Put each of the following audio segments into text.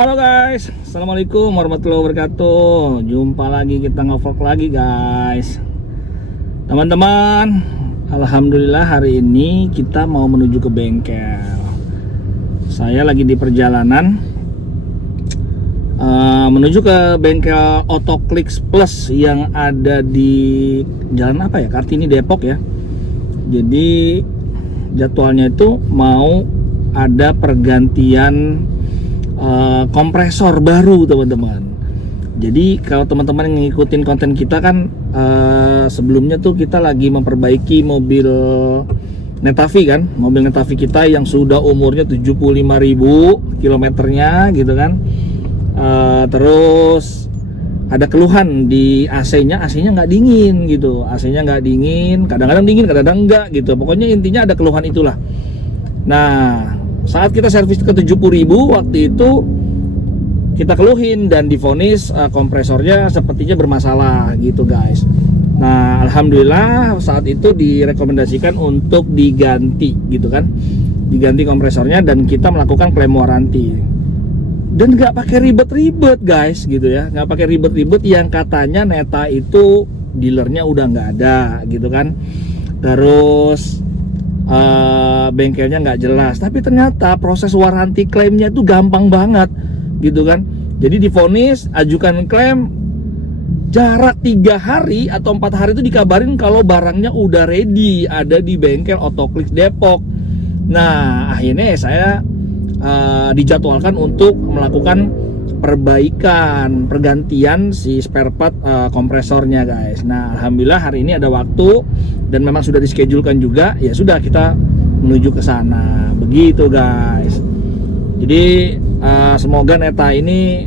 Halo guys, assalamualaikum warahmatullahi wabarakatuh. Jumpa lagi, kita nge-vlog lagi guys. Teman-teman, alhamdulillah hari ini kita mau menuju ke bengkel. Saya lagi di perjalanan menuju ke bengkel Otoclix Plus yang ada di jalan apa ya, Kartini Depok ya. Jadi jadwalnya itu mau ada pergantian kompresor baru teman-teman. Jadi kalau teman-teman yang ngikutin konten kita kan sebelumnya tuh kita lagi memperbaiki mobil Netavi kan, mobil Netavi kita yang sudah umurnya 75.000 kilometernya gitu kan. Terus ada keluhan di AC-nya nggak dingin gitu, AC-nya nggak dingin, kadang-kadang dingin, kadang-kadang enggak gitu. Pokoknya intinya ada keluhan itulah. Nah, saat kita servis ke 70.000 waktu itu kita keluhin dan divonis kompresornya sepertinya bermasalah gitu guys. Nah, alhamdulillah saat itu direkomendasikan untuk diganti gitu kan, diganti kompresornya dan kita melakukan klaim waranti. Dan nggak pakai ribet-ribet guys gitu ya, nggak pakai ribet-ribet yang katanya Neta itu dealernya udah nggak ada gitu kan. Terus bengkelnya nggak jelas, tapi ternyata proses waranti klaimnya itu gampang banget gitu kan. Jadi divonis, ajukan klaim, jarak 3 hari atau 4 hari itu dikabarin kalau barangnya udah ready, ada di bengkel Otoclix Depok. Nah, akhirnya saya dijadwalkan untuk melakukan perbaikan, pergantian si spare part kompresornya guys. Nah, alhamdulillah hari ini ada waktu dan memang sudah dischedulekan juga. Ya sudah, kita menuju ke sana. Begitu guys. Jadi semoga Neta ini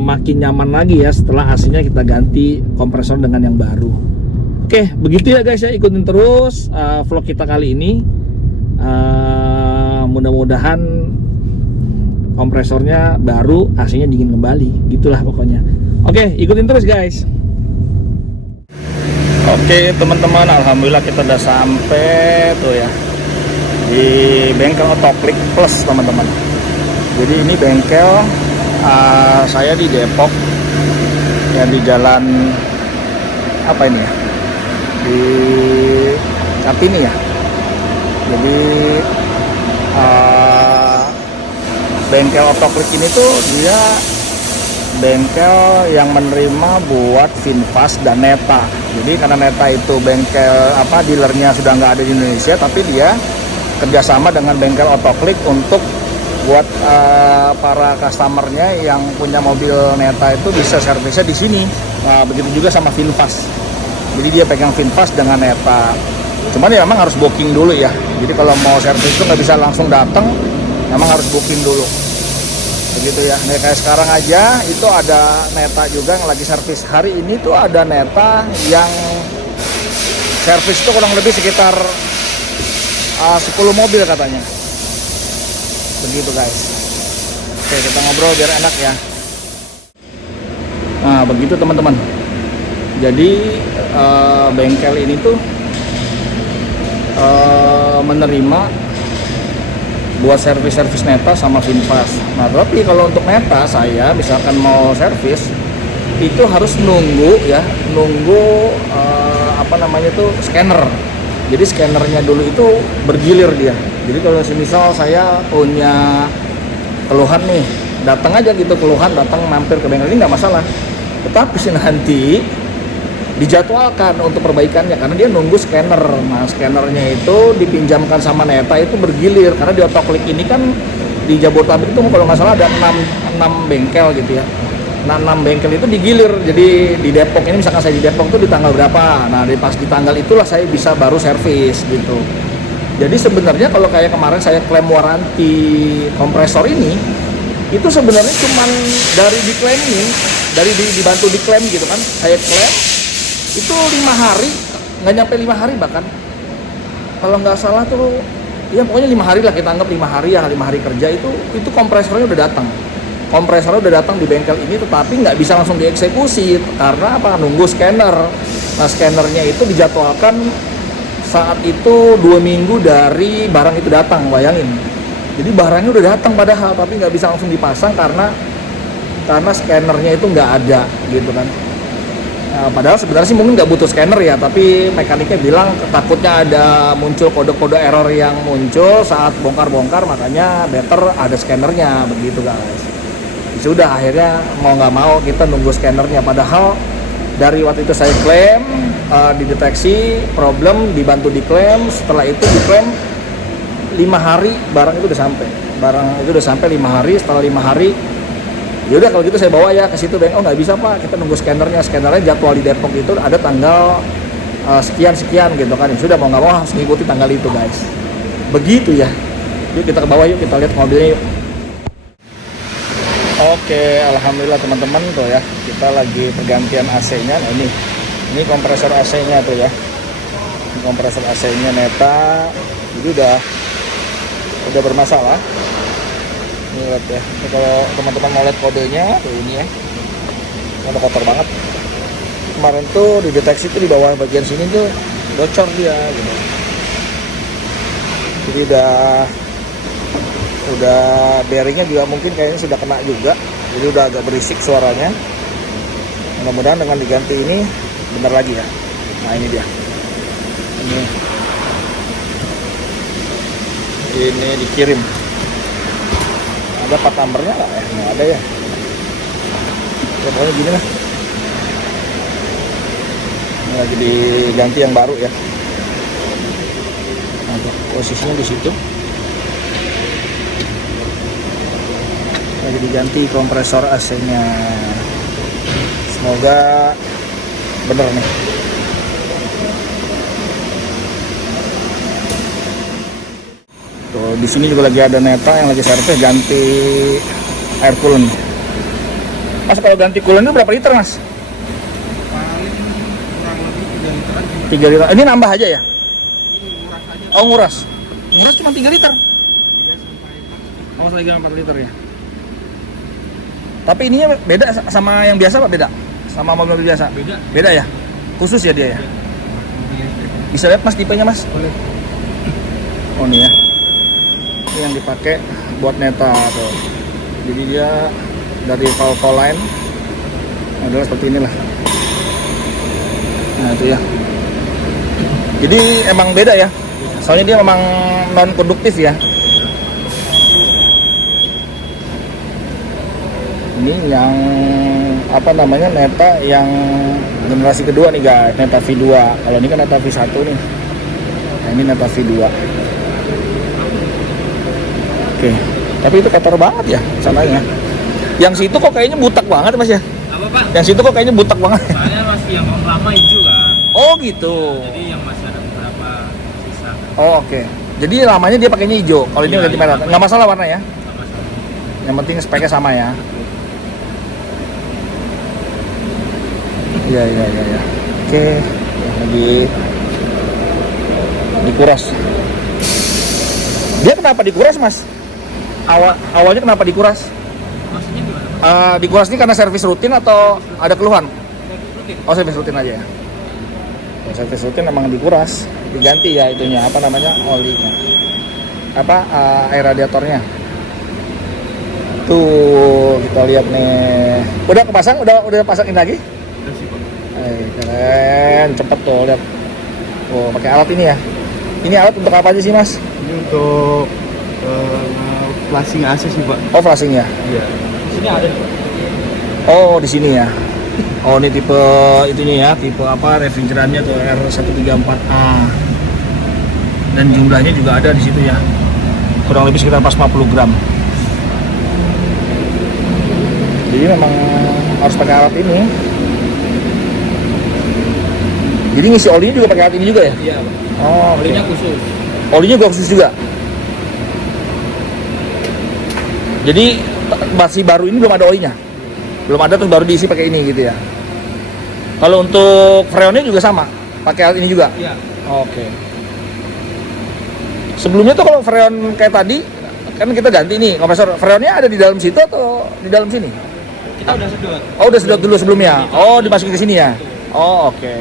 makin nyaman lagi ya setelah AC-nya kita ganti kompresor dengan yang baru. Oke, begitu ya guys ya, ikutin terus vlog kita kali ini. Mudah-mudahan kompresornya baru, AC-nya dingin kembali, gitulah pokoknya. Oke, ikutin terus guys. Oke teman-teman, alhamdulillah kita udah sampai tuh ya di bengkel Otoclix Plus teman-teman. Jadi ini bengkel saya di Depok ya, di jalan apa ini ya, di Kartini ya. Jadi bengkel Otoclix ini tuh dia bengkel yang menerima buat VinFast dan Neta. Jadi karena Neta itu bengkel dealernya sudah nggak ada di Indonesia, tapi dia kerjasama dengan bengkel Otoclix untuk buat para customernya yang punya mobil Neta itu bisa servisnya di sini. Nah, begitu juga sama VinFast. Jadi dia pegang VinFast dengan Neta. Cuman ya memang harus booking dulu ya. Jadi kalau mau servis itu nggak bisa langsung datang, memang harus booking dulu. Begitu ya. Nah, kayak sekarang aja itu ada Neta juga yang lagi servis. Hari ini tuh ada Neta yang servis itu kurang lebih sekitar 10 mobil katanya. Begitu guys. Oke, kita ngobrol biar enak ya. Nah, begitu teman-teman. Jadi bengkel ini tuh menerima buat servis Neta sama VinFast. Nah, tapi kalau untuk Neta saya misalkan mau servis itu harus nunggu scanner. Jadi scannernya dulu itu bergilir dia. Jadi kalau misal saya punya keluhan nih, datang aja gitu keluhan, datang mampir ke bengkel ini nggak masalah. Tetapi sih nanti dijadwalkan untuk perbaikannya karena dia nunggu scanner. Nah, scannernya itu dipinjamkan sama Neta itu bergilir karena di Otoclix ini kan di Jabodetabek itu kalau nggak salah ada 6 bengkel gitu ya. Nah, 6 bengkel itu digilir. Jadi di Depok ini misalkan saya di Depok itu di tanggal berapa. Nah, pas di tanggal itulah saya bisa baru servis gitu. Jadi sebenarnya kalau kayak kemarin saya klaim waranti kompresor ini itu sebenarnya cuman dari diklaimin, dari dibantu diklaim gitu kan. Saya klaim itu 5 hari, nggak nyampe 5 hari bahkan kalau nggak salah tuh ya pokoknya 5 hari lah, kita anggap 5 hari ya, 5 hari kerja itu kompresornya udah datang di bengkel ini, tetapi nggak bisa langsung dieksekusi karena nunggu scanner. Nah, scannernya itu dijadwalkan saat itu 2 minggu dari barang itu datang, bayangin Jadi barangnya udah datang padahal, tapi nggak bisa langsung dipasang karena scannernya itu nggak ada gitu kan. Nah, padahal sebenarnya sih mungkin nggak butuh scanner ya, tapi mekaniknya bilang takutnya ada muncul kode-kode error yang muncul saat bongkar-bongkar, makanya better ada scannernya begitu guys. Sudah akhirnya mau nggak mau kita nunggu scannernya, padahal dari waktu itu saya klaim, dideteksi problem, dibantu diklaim, setelah itu diklaim 5 hari barang itu udah sampai 5 hari. Setelah 5 hari ya udah kalau gitu saya bawa ya ke situ. Oh nggak bisa pak, kita nunggu scannernya jadwal di Depok itu ada tanggal sekian gitu kan. Ya sudah mau nggak mau harus ngikuti tanggal itu guys, begitu ya. Yuk kita ke bawah, yuk kita lihat mobilnya yuk. Oke, alhamdulillah teman-teman tuh ya, kita lagi pergantian AC-nya. Nah, ini kompresor AC-nya tuh ya, ini kompresor AC-nya Neta jadi udah bermasalah. Ini lihat ya, ini kalau teman-teman mau lihat kodenya tuh ini ya, udah kotor banget. Kemarin tuh dideteksi tuh di bawah bagian sini tuh bocor dia gitu. Jadi udah bearingnya juga mungkin kayaknya sudah kena juga, jadi udah agak berisik suaranya. Mudah-mudahan dengan diganti ini bener lagi ya. Nah ini dia, ini dikirim. Ada part numbernya nggak ya? Nggak ada ya. Ya pokoknya gini lah. Ini lagi diganti yang baru ya. Nah, posisinya di situ. Lagi diganti kompresor AC-nya. Semoga bener nih. Tuh, di sini juga lagi ada Neta yang lagi servis ganti air coolant. Mas kalau ganti coolant itu berapa liter mas? Paling kurang lebih 3 liter aja. 3 liter. Ini nambah aja ya? Ini nguras aja. Oh nguras. Nguras cuma 3 liter. 3 sampai 4. Oh lagi 4 liter ya. Tapi ininya beda sama yang biasa Pak, beda? Sama mobil biasa? Beda. Beda ya? Khusus ya dia ya? Bisa lihat mas tipenya mas? Boleh. Oh nih ya, ini yang dipakai buat Neta tuh. Jadi dia dari valve line adalah seperti inilah. Nah itu ya. Jadi emang beda ya, soalnya dia memang non konduktif ya. Ini yang apa namanya, Neta yang generasi kedua nih guys, Neta V2. Kalau ini kan Neta V1 nih. Nah, ini Neta V2. Oke, tapi itu kotor banget ya sananya. Yang situ kok kayaknya butak banget mas ya? Apa pak? Yang situ kok kayaknya butak banget. Soalnya masih yang lama hijau kan. Oh gitu. Jadi yang masih ada beberapa sisa. Oh oke. Jadi lamanya dia pakainya hijau. Kalau ini Iya, ganti iya, merah. Nggak masalah warna ya. Sama sama. Yang penting speknya sama ya. Iya. Oke, lagi dikuras. Dia kenapa dikuras mas? Awalnya kenapa dikuras? Maksudnya gimana pak? Dikuras ini karena servis rutin atau ada keluhan? Oh servis rutin aja ya. Ya, servis rutin emang dikuras, diganti ya itunya apa namanya, olinya, apa air radiatornya. Tuh kita lihat nih, udah kepasang, udah pasangin lagi. Udah sih pak. Keren, cepet tuh lihat. Oh pakai alat ini ya. Ini alat untuk apa aja sih mas? Ini untuk flashing AC sih pak. Oh flashing ya. Iya. Di sini ada nih pak. Oh di sini ya. Oh ini tipe itunya ya, tipe apa refrigerannya tuh R134A. Dan jumlahnya juga ada di situ ya. Kurang lebih sekitar pas 50 gram. Jadi memang harus pakai alat ini. Jadi ngisi olinya juga pakai alat ini juga ya? Iya pak. Oh, Olinya khusus. Olinya juga khusus juga. Jadi masih baru ini belum ada olinya. Belum ada terus baru diisi pakai ini gitu ya. Kalau untuk freonnya juga sama, pakai alat ini juga. Iya. Oke. Sebelumnya tuh kalau freon kayak tadi kan kita ganti nih kompresor. Freonnya ada di dalam situ atau di dalam sini? Kita udah sedot. Oh, udah sedot dulu sebelumnya. Oh, dimasukin ke sini ya. Oh, oke.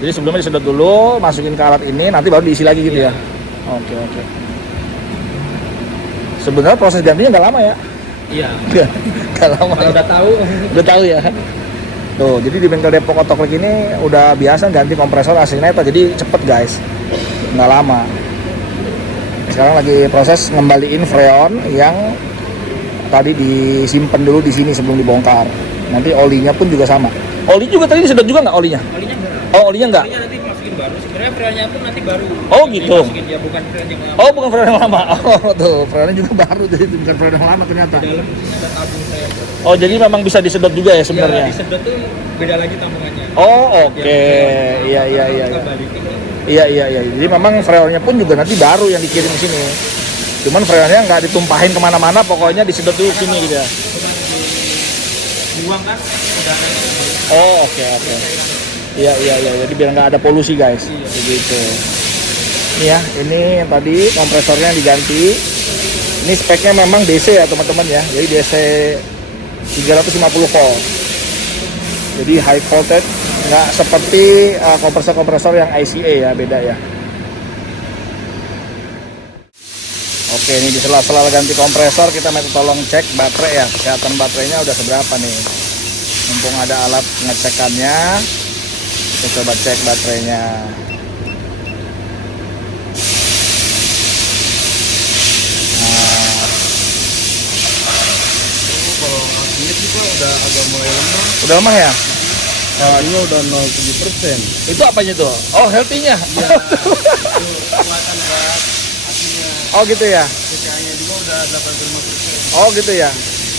Jadi sebelumnya disedot dulu, masukin ke alat ini, nanti baru diisi lagi gitu ya. Oke. sebenarnya proses gantinya nggak lama ya. Iya. Nggak lama. Kalau udah tahu. Udah tahu ya. Tuh, jadi di bengkel Depok Otoklik ini udah biasa ganti kompresor AC Neta, jadi cepet guys, nggak lama. Sekarang lagi proses ngembaliin freon yang tadi disimpan dulu di sini sebelum dibongkar. Nanti olinya pun juga sama. Oli juga tadi disedot juga nggak olinya? Olinya enggak. Oh, olinya nggak? Olinya nanti masukin baru. Sebenarnya freonnya pun nanti baru. Oh, gitu. Dimasukin, ya bukan freon yang lama. Oh, bukan freon yang lama. Oh, tuh, freonnya juga baru, jadi bukan freon yang lama ternyata. Dalam sini ada tabung freon. Oh, jadi memang bisa disedot juga ya sebenarnya? Ya, disedot tuh beda lagi tabungannya. Oh, oke. Iya. Kita balikin. Iya. Jadi memang freonnya pun juga nanti baru yang dikirim ke sini. Cuman freonnya nggak ditumpahin kemana-mana, pokoknya disedot dulu sini gitu ya. Cuman dibuang kan udaranya. Oh, oke. Iya. Jadi biar nggak ada polusi guys. Begitu. Ini ya, ini yang tadi kompresornya yang diganti. Ini speknya memang DC ya teman-teman ya. Jadi DC 350 volt. Jadi high voltage, nggak seperti kompresor-kompresor yang ICA ya, beda ya. Oke, ini di sela-sela ganti kompresor kita minta tolong cek baterai ya, kesehatan baterainya udah seberapa nih. Mumpung ada alat ngecekannya, kita coba cek baterainya. Kalau aslinya sih Pak udah agak mulai lemah. Udah lemah ya? Ini udah 0,7%. Itu apanya tuh? Oh, healthy-nya. Iya. Kekuatan buat aslinya. Oh gitu ya? PCA-nya juga udah 85%. Oh gitu ya?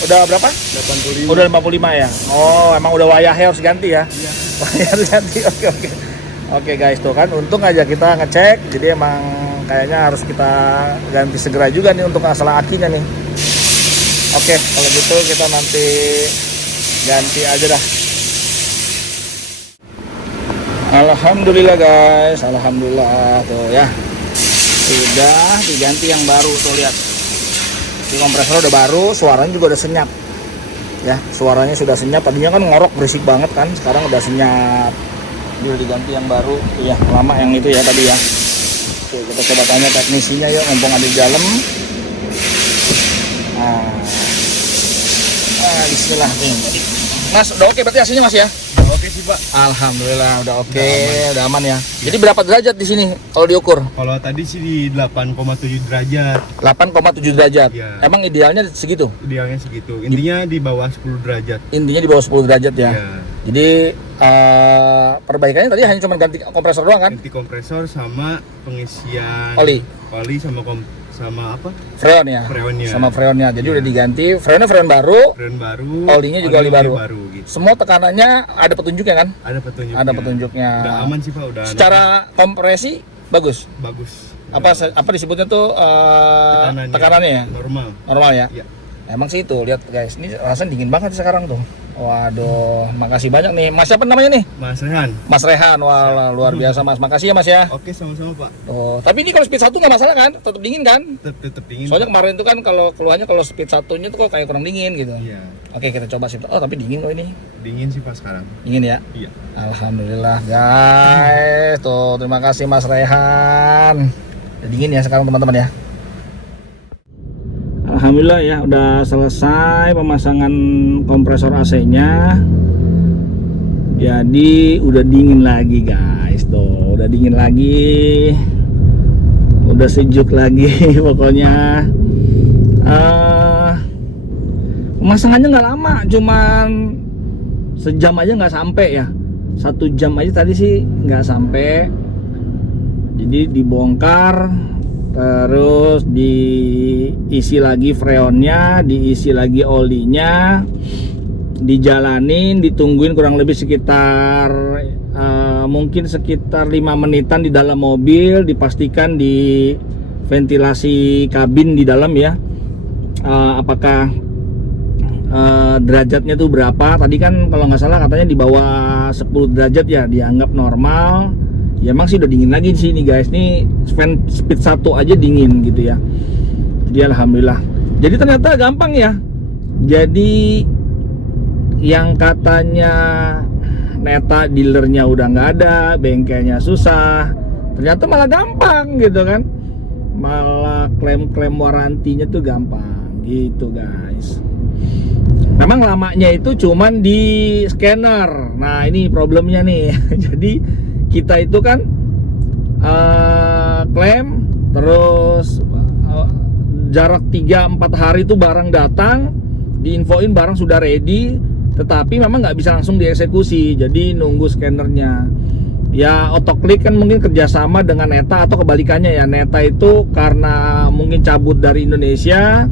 Udah berapa? 85. Udah 55 ya? Oh, emang udah wayahnya harus ganti ya? Iya. Wayah harus ganti, oke. Oke guys, tuh kan untung aja kita ngecek. Jadi emang kayaknya harus kita ganti segera juga nih untuk masalah akinya nih. Oke, kalau gitu kita nanti ganti aja dah. Alhamdulillah guys, alhamdulillah tuh ya. Udah diganti yang baru tuh, lihat. Di kompresor udah baru, suaranya juga udah senyap. Ya, suaranya sudah senyap. Tadinya kan ngorok berisik banget kan, sekarang udah senyap. Dia udah diganti yang baru, tuh ya, lama yang itu ya tadi ya. Oke, kita coba tanya teknisinya yuk, mumpung ada di dalam. Bismillah nih. Mas, udah oke berarti hasilnya Mas ya? Oke sih Pak. Alhamdulillah udah oke, udah aman ya. Jadi berapa derajat di sini kalau diukur? Kalau tadi sih di 8,7 derajat. 8,7 derajat. Iya. Emang idealnya segitu? Idealnya segitu. Intinya di bawah 10 derajat. Intinya di bawah 10 derajat ya. Iya. Jadi perbaikannya tadi hanya cuma ganti kompresor doang kan? Ganti kompresor sama pengisian Oli sama apa? Freon ya. Freonnya. Sama freonnya. Jadi Iya. udah diganti. Freonnya freon baru. Freon baru. Olinya juga oli baru. Gitu. Semua tekanannya ada petunjuknya kan? Ada petunjuknya. Ada petunjuknya. Udah aman sih Pak, udah. Secara kompresi bagus. bagus. Apa disebutnya tuh tekanannya ya? Normal ya? Iya. Emang sih itu, lihat guys, ini rasanya dingin banget sekarang tuh. Waduh, makasih banyak nih. Mas siapa namanya nih? Mas Rehan. Mas Rehan, wah luar biasa Mas. Makasih ya Mas ya. Oke, sama-sama Pak. Tuh, tapi ini kalau speed 1 nggak masalah kan? Tetap dingin kan? Tetap dingin. Soalnya kemarin tuh kan kalau keluhannya kalau speed 1-nya tuh kok kayak kurang dingin gitu. Iya. Oke, kita coba speed. Oh, tapi dingin kok ini. Dingin sih Pak sekarang. Dingin ya? Iya. Alhamdulillah guys. Tuh, terima kasih Mas Rehan. Udah dingin ya sekarang teman-teman ya. Alhamdulillah ya udah selesai pemasangan kompresor AC-nya. Jadi udah dingin lagi guys. Tuh, udah dingin lagi. Udah sejuk lagi pokoknya. Pemasangannya nggak lama, cuman sejam aja nggak sampai ya. 1 jam aja tadi sih nggak sampai. Jadi dibongkar, terus diisi lagi freonnya, diisi lagi olinya, dijalanin, ditungguin kurang lebih sekitar mungkin sekitar 5 menitan di dalam mobil, dipastikan di ventilasi kabin di dalam ya, apakah derajatnya tuh berapa. Tadi kan kalau nggak salah katanya di bawah 10 derajat ya, dianggap normal. Ya emang sih udah dingin lagi di sini guys. Nih fan speed 1 aja dingin gitu ya. Jadi alhamdulillah. Jadi ternyata gampang ya. Jadi yang katanya Neta dealernya udah nggak ada, bengkelnya susah, ternyata malah gampang gitu kan. malah klaim-klaim warantinya tuh gampang gitu guys. Memang lamanya itu cuman di scanner. Nah ini problemnya nih. Jadi kita itu kan klaim, terus jarak 3-4 hari itu barang datang, diinfoin barang sudah ready, tetapi memang nggak bisa langsung dieksekusi, jadi nunggu scannernya. Ya otoklik kan mungkin kerjasama dengan Neta atau kebalikannya ya. Neta itu karena mungkin cabut dari Indonesia,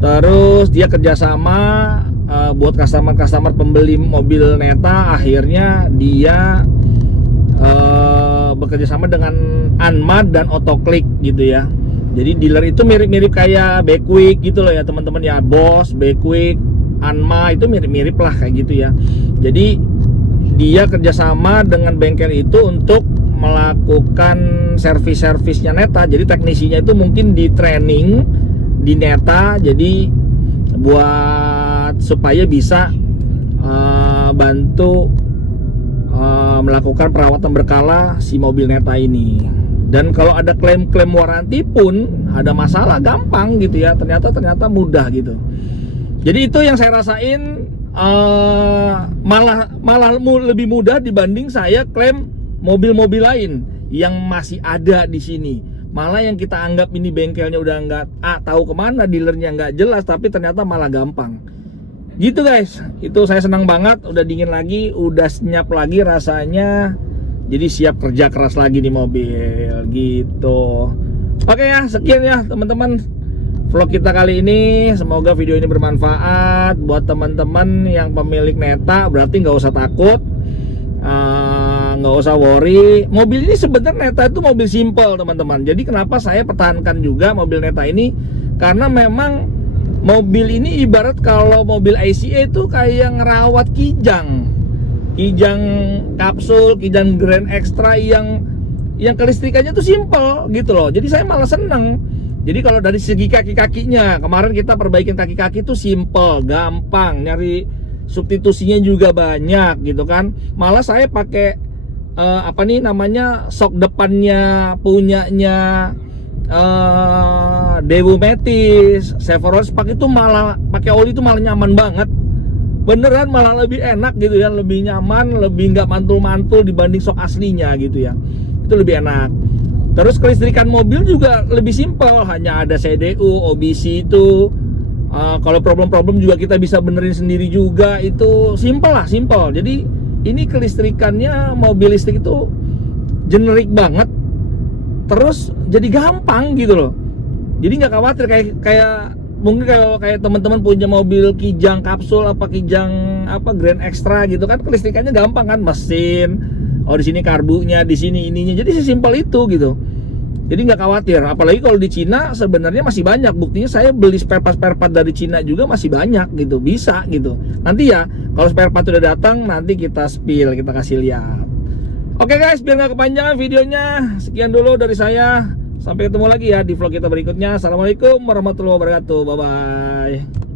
terus dia kerjasama buat customer pembeli mobil Neta, akhirnya dia bekerja sama dengan Anmad dan Otoklik gitu ya. Jadi dealer itu mirip-mirip kayak Backquick gitu loh ya teman-teman ya. Boss, Backquick, Anma itu mirip-mirip lah kayak gitu ya. Jadi dia kerjasama dengan bengkel itu untuk melakukan servis-servisnya Neta. Jadi teknisinya itu mungkin di training di Neta, jadi buat supaya bisa bantu melakukan perawatan berkala si mobil Neta ini. Dan kalau ada klaim-klaim waranti pun ada masalah gampang gitu ya, ternyata mudah gitu. Jadi itu yang saya rasain, malah lebih mudah dibanding saya klaim mobil-mobil lain yang masih ada di sini. Malah yang kita anggap ini bengkelnya udah nggak tahu kemana, dealernya nggak jelas, tapi ternyata malah gampang. Gitu guys, itu saya senang banget, udah dingin lagi, udah senyap lagi rasanya, jadi siap kerja keras lagi di mobil gitu. Oke ya, sekian ya teman-teman vlog kita kali ini. Semoga video ini bermanfaat buat teman-teman yang pemilik Neta. Berarti nggak usah takut, nggak usah worry. Mobil ini sebenarnya Neta itu mobil simple teman-teman. Jadi kenapa saya pertahankan juga mobil Neta ini, karena memang mobil ini ibarat kalau mobil ICE itu kayak ngerawat kijang kapsul, kijang Grand Extra yang kelistrikannya tuh simple gitu loh. Jadi saya malah seneng. Jadi kalau dari segi kaki-kakinya, kemarin kita perbaikin kaki-kaki tuh simple, gampang, nyari substitusinya juga banyak gitu kan. Malah saya pakai sok depannya punyanya Dewu Metis, Chevrolet Spark itu malah pakai oli itu malah nyaman banget. Beneran malah lebih enak gitu ya, lebih nyaman, lebih nggak mantul-mantul dibanding sok aslinya gitu ya. Itu lebih enak. Terus kelistrikan mobil juga lebih simpel, hanya ada CDU, OBC itu. Kalau problem-problem juga kita bisa benerin sendiri juga, itu simpel lah, simpel. Jadi ini kelistrikannya mobil listrik itu generik banget. Terus jadi gampang gitu loh. Jadi nggak khawatir kayak mungkin kalau kayak teman-teman punya mobil kijang kapsul kijang Grand Extra gitu kan, kelistrikannya gampang kan, mesin, di sini karbunya, di sini ininya. Jadi sesimpel itu gitu. Jadi nggak khawatir. Apalagi kalau di Cina sebenarnya masih banyak. Buktinya saya beli spare part dari Cina juga masih banyak gitu. Bisa gitu. Nanti ya kalau spare part udah datang, nanti kita spill, kita kasih lihat. Oke guys, biar nggak kepanjangan videonya, sekian dulu dari saya. Sampai ketemu lagi ya di vlog kita berikutnya. Assalamualaikum warahmatullahi wabarakatuh. Bye bye.